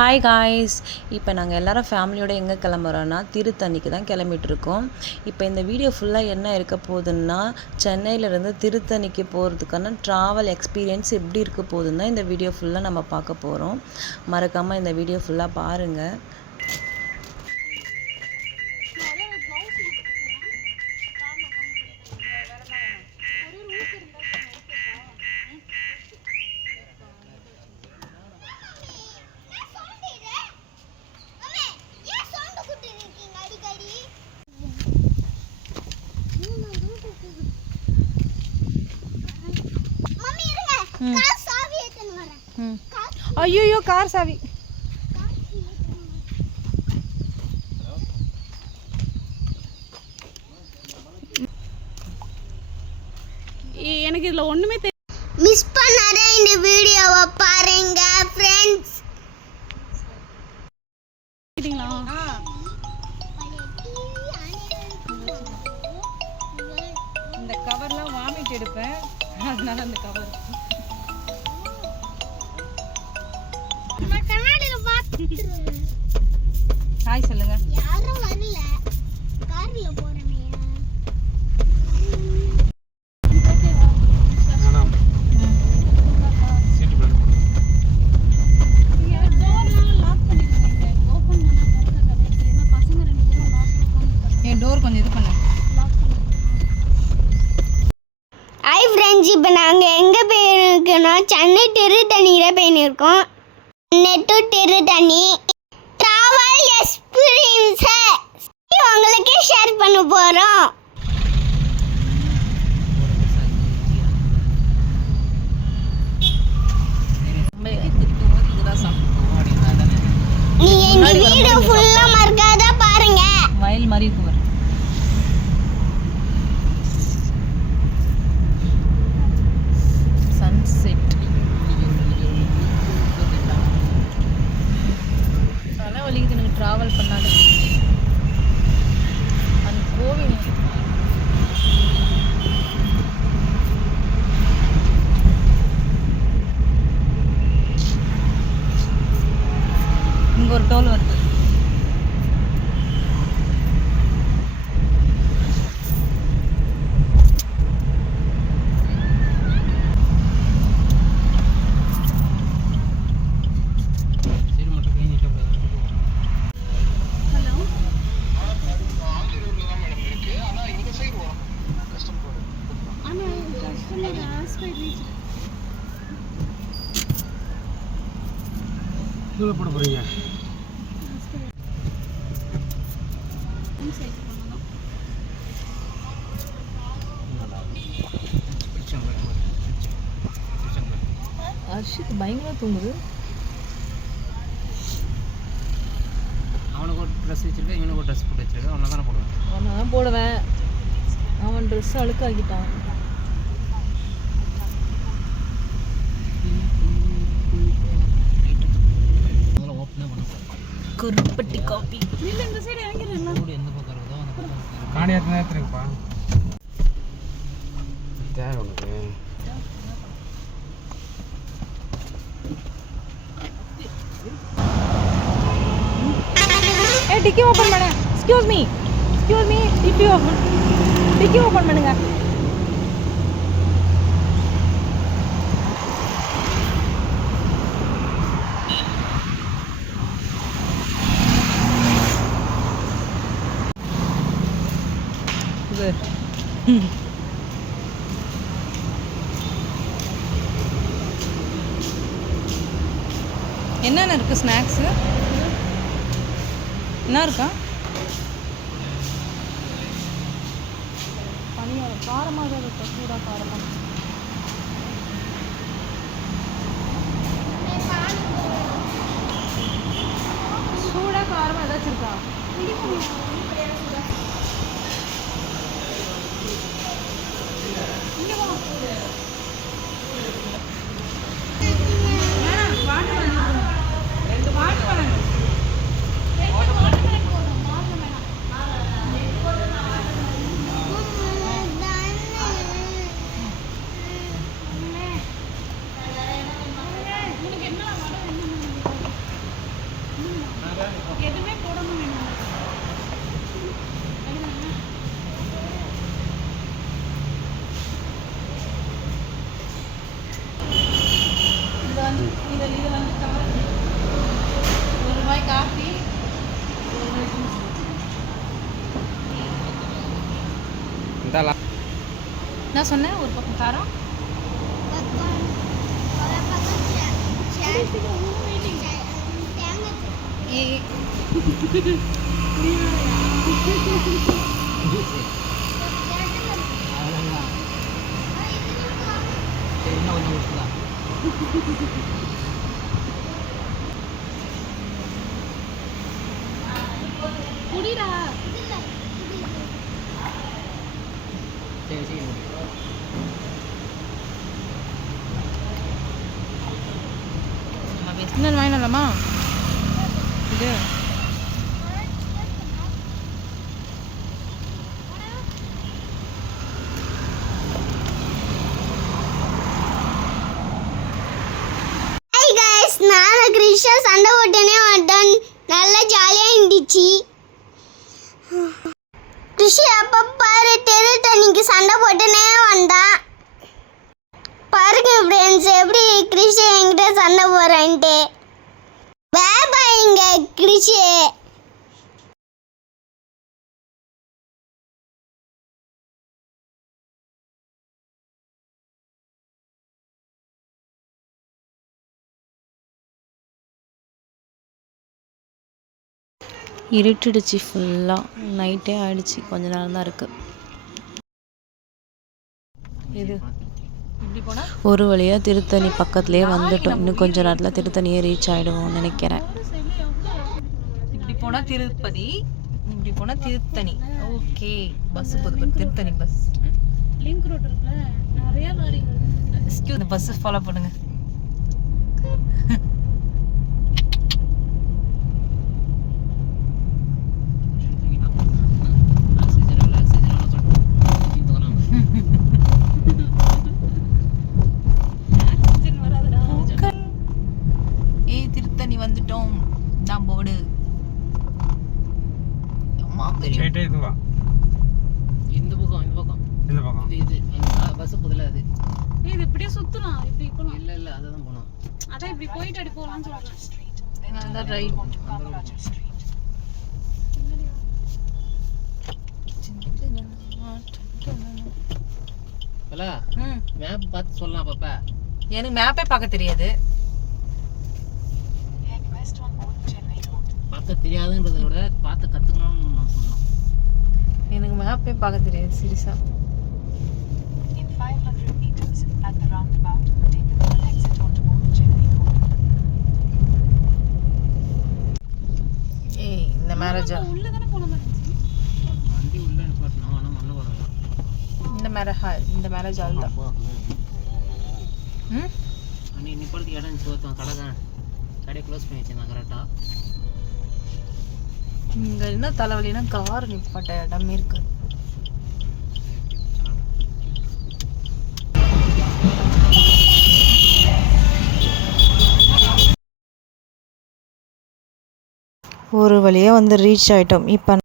Hi guys, இப்போ நாங்கள் எல்லோரும் ஃபேமிலியோடு எங்கே கிளம்புறோன்னா திருத்தணிக்கு தான் கிளம்பிட்டுருக்கோம். இப்போ இந்த வீடியோ ஃபுல்லாக என்ன இருக்க போகுதுன்னா, சென்னையிலேருந்து திருத்தணிக்கு போகிறதுக்கான ட்ராவல் எக்ஸ்பீரியன்ஸ் எப்படி இருக்க போகுதுன்னா இந்த வீடியோ ஃபுல்லாக நம்ம பார்க்க போகிறோம். மறக்காமல் இந்த வீடியோ ஃபுல்லாக பாருங்கள். ஐயோ கார் சாவி எனக்கு இதுல ஒண்ணுமே மிஸ் பண்ணாத இந்த வீடியோவை பாருங்க फ्रेंड्स. இந்த கவர்லாம் வாமிட் எடுப்பேன், அதனால அந்த கவர் ஹாய் சொல்லுங்க. யாரும் வரல, கார்ல போறமே. என் டோர் கொஞ்சம் இது பண்ணு. ஹாய் ஃப்ரெண்ட்ஸ், இப்போ நாங்கள் எங்கே போயிருக்கோன்னா சென்னை திருத்தணியில் போயிருக்கோம். சென்னை டு திருத்தணி ட்ராவல் எக்ஸ்பீரியன்ஸை உங்களுக்கே ஷேர் பண்ண போகிறோம். நீங்கள் இந்த வீடியோ ஃபுல்லாக மறக்காத பாருங்க. வயல் மாதிரி இருக்கு. சன்செட் தலை வலிக்குது எனக்கு ட்ராவல் பண்ணாத. அந்த கோவில் இங்கே ஒரு டோல் வருது. போட போறீங்க. அர்ஷித் பயங்கரமாக தூங்குது. அவனுக்கு ஒரு ட்ரெஸ் வச்சிருக்கேன், இவனுக்கு ஒரு ட்ரெஸ் போட்டு வச்சிருக்கேன். அவனை தானே போடுவேன். அவனை தான் போடுவேன். அவன் ட்ரெஸ் அழுக்காக்கிட்டான். கருப்பட்டி காபி இல்ல, இந்த சைடு இறங்கிரலாம். ரோட் எந்த பக்கம் இருக்குதோ அந்த பக்கம் காணியாத்து நேரத்துல இருக்குப்பா. தேவை உனக்கு. டிக்கி ஓபன் பண்ணு. எக்ஸ்கியூஸ் மீ டிக்கி ஓபன் பண்ணுங்க. என்னென்ன இருக்கு ஸ்நாக்ஸு? என்ன இருக்கா? பனியாரம் காரமாக இருக்கு. சூடாக காரமாக ஏதாச்சும் இருக்கா? என்ன சொன்னேன் ஒரு பக்கம் காரம் குடிடா இன்னும் வாங்கினலாமா இது ஹாய் गाइस நான் கிருஷ்ணா சண்டை போட்டேனே வந்தேன் நல்லா ஜாலியா இருந்துச்சு கிருஷ்ணா அப்ப பாரு தெரு தண்ணிக்கு சண்டை போட்டேனே வந்தா பாருங்க ஃப்ரெண்ட்ஸ் எப்படி கிருஷ்ணா என்கிட்ட சண்டை போறான்ட்டு பாய் பாய்ங்க கிருஷ்ணா இருட்டிடுச்சு ஃபுல்லாக, நைட்டே ஆயிடுச்சு, கொஞ்ச நேரம் தான் இருக்குது. இது இப்படி போனா ஒரு வழியாக திருத்தணி பக்கத்துலேயே வந்துட்டோம். இன்னும் கொஞ்ச நேரத்தில் திருத்தணியே ரீச் ஆகிடுவோம்னு நினைக்கிறேன். இப்படி போனா திருப்பதி, இப்படி போனா திருத்தணி. ஓகே, பஸ் போகுது, திருத்தணி பஸ். லிங்க் ரோட் இருக்குல, நிறைய லாரி வருது. இந்த பஸ் ஃபாலோ பண்ணுங்க. திருத்தணி வந்துட்டோம். தான் போர்டு. அம்மா தெரியும். இதுவா இந்த பக்கம் இது பஸ் போதல அது. இது இப்படியே சுத்தலாம், இப்படி போலாம். இல்ல அததான் போலாம். அதான் இப்படி போயிட்டு அடி போலாம்னு சொல்றேன். அந்த ரைட். பல மேப் பார்த்து சொல்லலாம் பாப்பா. எனக்கு மேப்பே பார்க்க தெரியாது. பார்க்க தெரியாதுன்றதை விட பார்த்து கற்றுக்கணும்னு நான் சொல்லலாம். எனக்கு மேப்பே பார்க்க தெரியாது சீரியஸா. ஏய் இந்த மேரேஜா உள்ள தான போன மாதிரி இருந்துச்சு. வண்டி உள்ள நிப்பாட்டணும், ஆனா மண்ணு போடணும். இந்த மேரேஜ் ஆல்ல. அண்ணி நிப்பாட்டி இடம் சோத்தம் கடை தான். கடையை க்ளோஸ் பண்ணி வச்சிருந்தாங்க கரெக்டாக. இங்கே என்ன தலைவலினா கார் நிப்பாட்ட இடமே இருக்கு. ஒரு வழியாக வந்து ரீச் ஆகிட்டோம். இப்போ